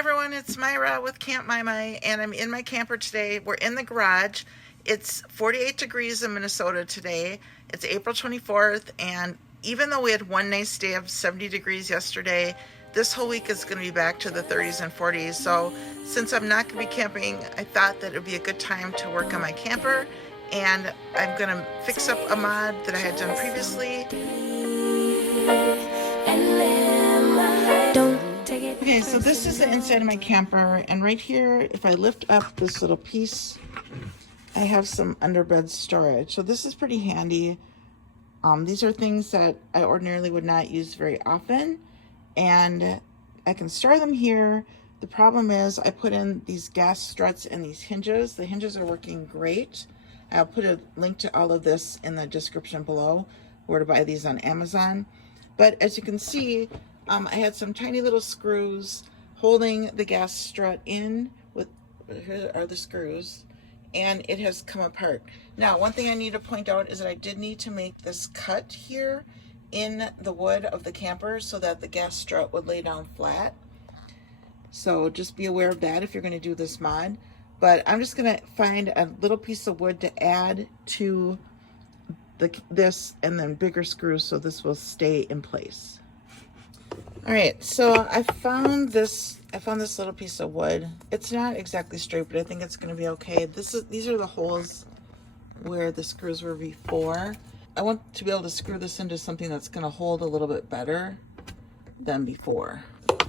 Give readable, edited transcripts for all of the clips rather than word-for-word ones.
everyone, it's Myra with Camp My, and I'm in my camper today. We're in the garage. It's 48 degrees in Minnesota today. It's April 24th, and even though we had one nice day of 70 degrees yesterday, this whole week is going to be back to the 30s and 40s. So since I'm not going to be camping, I thought that it would be a good time to work on my camper, and I'm going to fix up a mod that I had done previously. Okay, so this is the inside of my camper, and right here, if I lift up this little piece, I have some underbed storage. So this is pretty handy. These are things that I ordinarily would not use very often, and I can store them here. The problem is I put in these gas struts and these hinges. The hinges are working great. I'll put a link to all of this in the description below, where to buy these on Amazon. But as you can see, I had some tiny little screws holding the gas strut in. Here are the screws, and it has come apart. Now, one thing I need to point out is that I did need to make this cut here in the wood of the camper so that the gas strut would lay down flat. So just be aware of that if you're going to do this mod. But I'm just going to find a little piece of wood to add to this, and then bigger screws so this will stay in place. All right, so I found this little piece of wood. It's not exactly straight, but I think it's going to be okay. These are the holes where the screws were before. I want to be able to screw this into something that's going to hold a little bit better than before.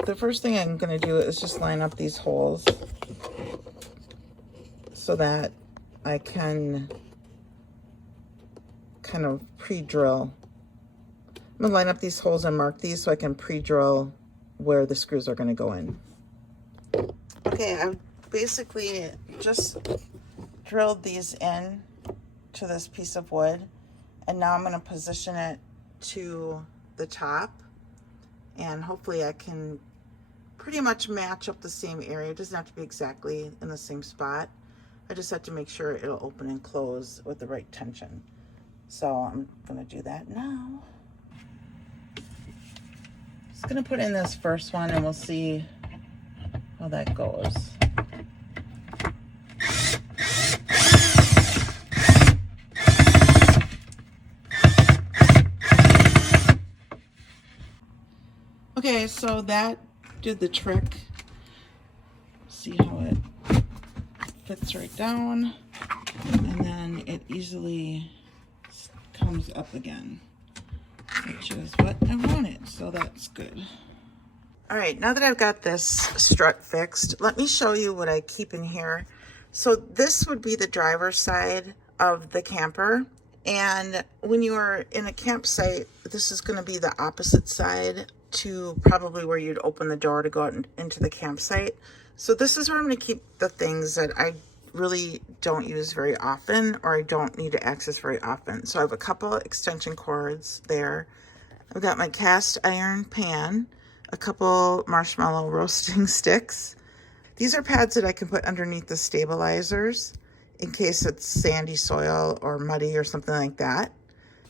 The first thing I'm going to do is just line up these holes so that I can kind of pre-drill. I'm gonna line up these holes and mark these so I can pre-drill where the screws are gonna go in. Okay, I've basically just drilled these in to this piece of wood, and now I'm gonna position it to the top, and hopefully I can pretty much match up the same area. It doesn't have to be exactly in the same spot. I just have to make sure it'll open and close with the right tension. So I'm gonna do that now. Just gonna put in this first one and we'll see how that goes. Okay, so that did the trick. See how it fits right down, and then it easily comes up again, which is what I wanted, so that's good. All right, now that I've got this strut fixed, let me show you what I keep in here. So this would be the driver's side of the camper, and when you are in a campsite, this is going to be the opposite side to probably where you'd open the door to go out into the campsite. So this is where I'm going to keep the things that I really don't use very often, or I don't need to access very often. So I have a couple extension cords there. I've got my cast iron pan, a couple marshmallow roasting sticks. These are pads that I can put underneath the stabilizers in case it's sandy soil or muddy or something like that.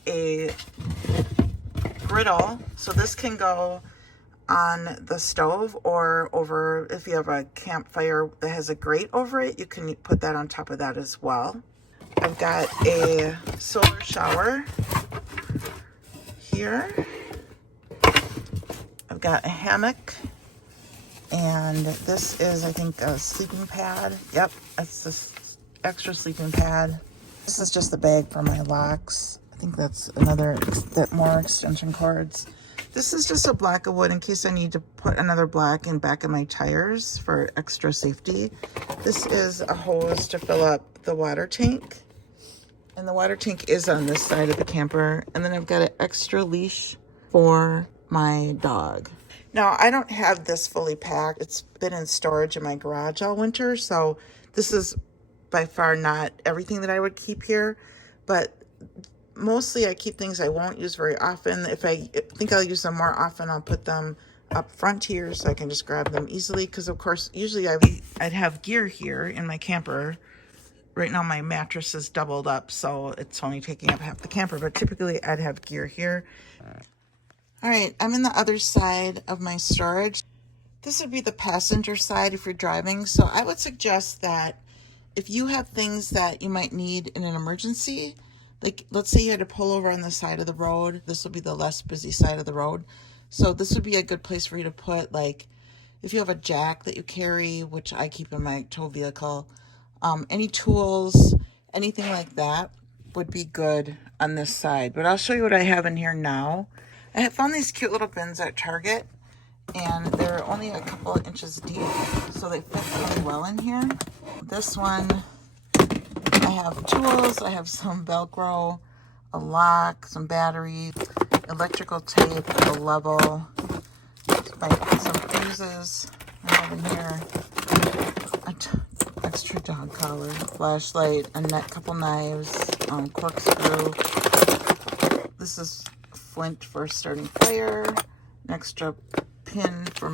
A griddle, so this can go on the stove or over, if you have a campfire that has a grate over it, you can put that on top of that as well. I've got a solar shower here. I've got a hammock, and this is, I think, a sleeping pad. Yep, that's this extra sleeping pad. This is just the bag for my locks. I think that's more extension cords. This is just a block of wood in case I need to put another block in back of my tires for extra safety. This is a hose to fill up the water tank. And the water tank is on this side of the camper. And then I've got an extra leash for my dog. Now, I don't have this fully packed. It's been in storage in my garage all winter. So this is by far not everything that I would keep here. But mostly I keep things I won't use very often. If I think I'll use them more often, I'll put them up front here so I can just grab them easily. Because of course, usually I'd have gear here in my camper. Right now my mattress is doubled up, so it's only taking up half the camper, but typically I'd have gear here. All right, I'm in the other side of my storage. This would be the passenger side if you're driving. So I would suggest that if you have things that you might need in an emergency, like let's say you had to pull over on the side of the road, this will be the less busy side of the road. So this would be a good place for you to put, like, if you have a jack that you carry, which I keep in my tow vehicle, any tools, anything like that would be good on this side. But I'll show you what I have in here now. I have found these cute little bins at Target, and they're only a couple of inches deep, so they fit really well in here. This one, I have tools, I have some Velcro, a lock, some batteries, electrical tape, a level, some fuses I have in here, extra dog collar, flashlight, a couple knives, corkscrew. This is flint for starting fire, an extra pin for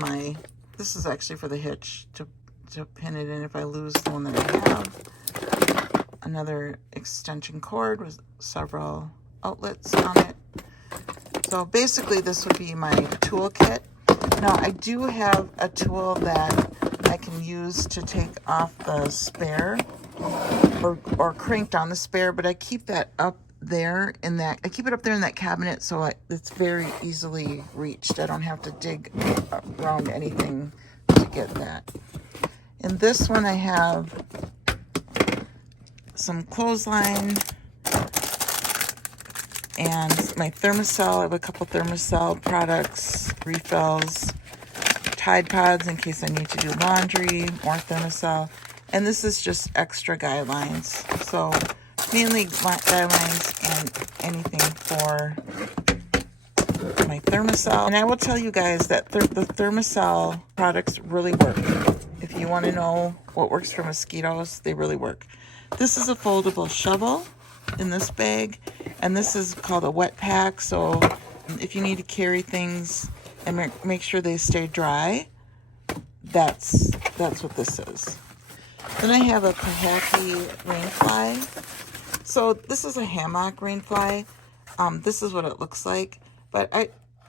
this is actually for the hitch to pin it in if I lose the one that I have. Another extension cord with several outlets on it. So basically this would be my tool kit. Now I do have a tool that I can use to take off the spare or crank down the spare, but I keep that up there I keep it up there in that cabinet so it's very easily reached. I don't have to dig around anything to get that. In this one I have some clothesline and my Thermacell. I have a couple Thermacell products, refills, Tide Pods in case I need to do laundry, more Thermacell. And this is just extra guidelines. So mainly guidelines and anything for my Thermacell. And I will tell you guys that the Thermacell products really work. If you want to know what works for mosquitoes, they really work. This is a foldable shovel in this bag, and this is called a wet pack. So if you need to carry things and make sure they stay dry, that's what this is. Then I have a Kahaki rainfly. So this is a hammock rainfly. This is what it looks like, but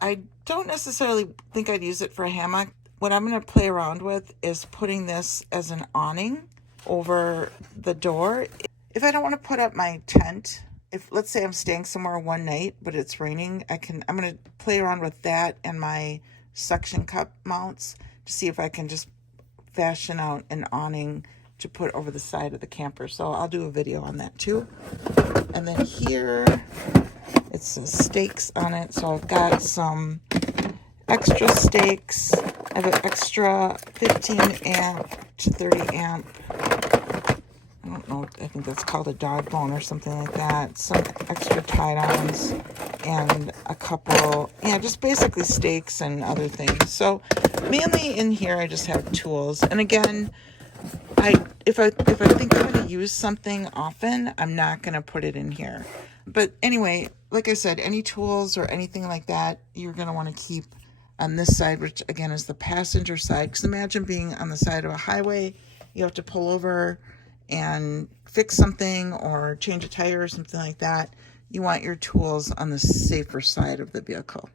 I don't necessarily think I'd use it for a hammock. What I'm going to play around with is putting this as an awning over the door. If I don't want to put up my tent, if let's say I'm staying somewhere one night but it's raining, I'm going to play around with that and my suction cup mounts to see if I can just fashion out an awning to put over the side of the camper. So I'll do a video on that too. And then here it says stakes on it, so I've got some extra stakes. I have an extra 15 amp to 30 amp, I don't know, I think that's called a dog bone or something like that. Some extra tie-downs and a couple, just basically stakes and other things. So mainly in here I just have tools. And again, if I think I'm going to use something often, I'm not going to put it in here. But anyway, like I said, any tools or anything like that, you're going to want to keep on this side, which again is the passenger side. Because imagine being on the side of a highway, you have to pull over and fix something or change a tire or something like that. You want your tools on the safer side of the vehicle.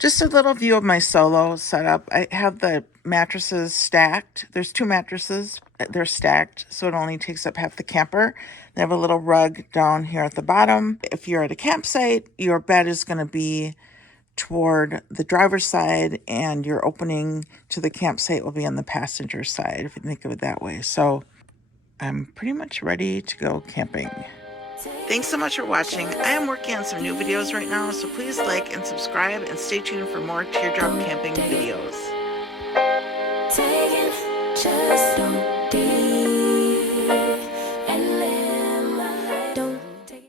Just a little view of my solo setup. I have the mattresses stacked. There's 2 mattresses. They're stacked, so it only takes up half the camper. They have a little rug down here at the bottom. If you're at a campsite, your bed is going to be toward the driver's side and your opening to the campsite will be on the passenger side, if you think of it that way. So I'm pretty much ready to go camping. Thanks so much for watching. I am working on some new videos right now, so please like and subscribe and stay tuned for more Teardrop camping videos. Take it, just don't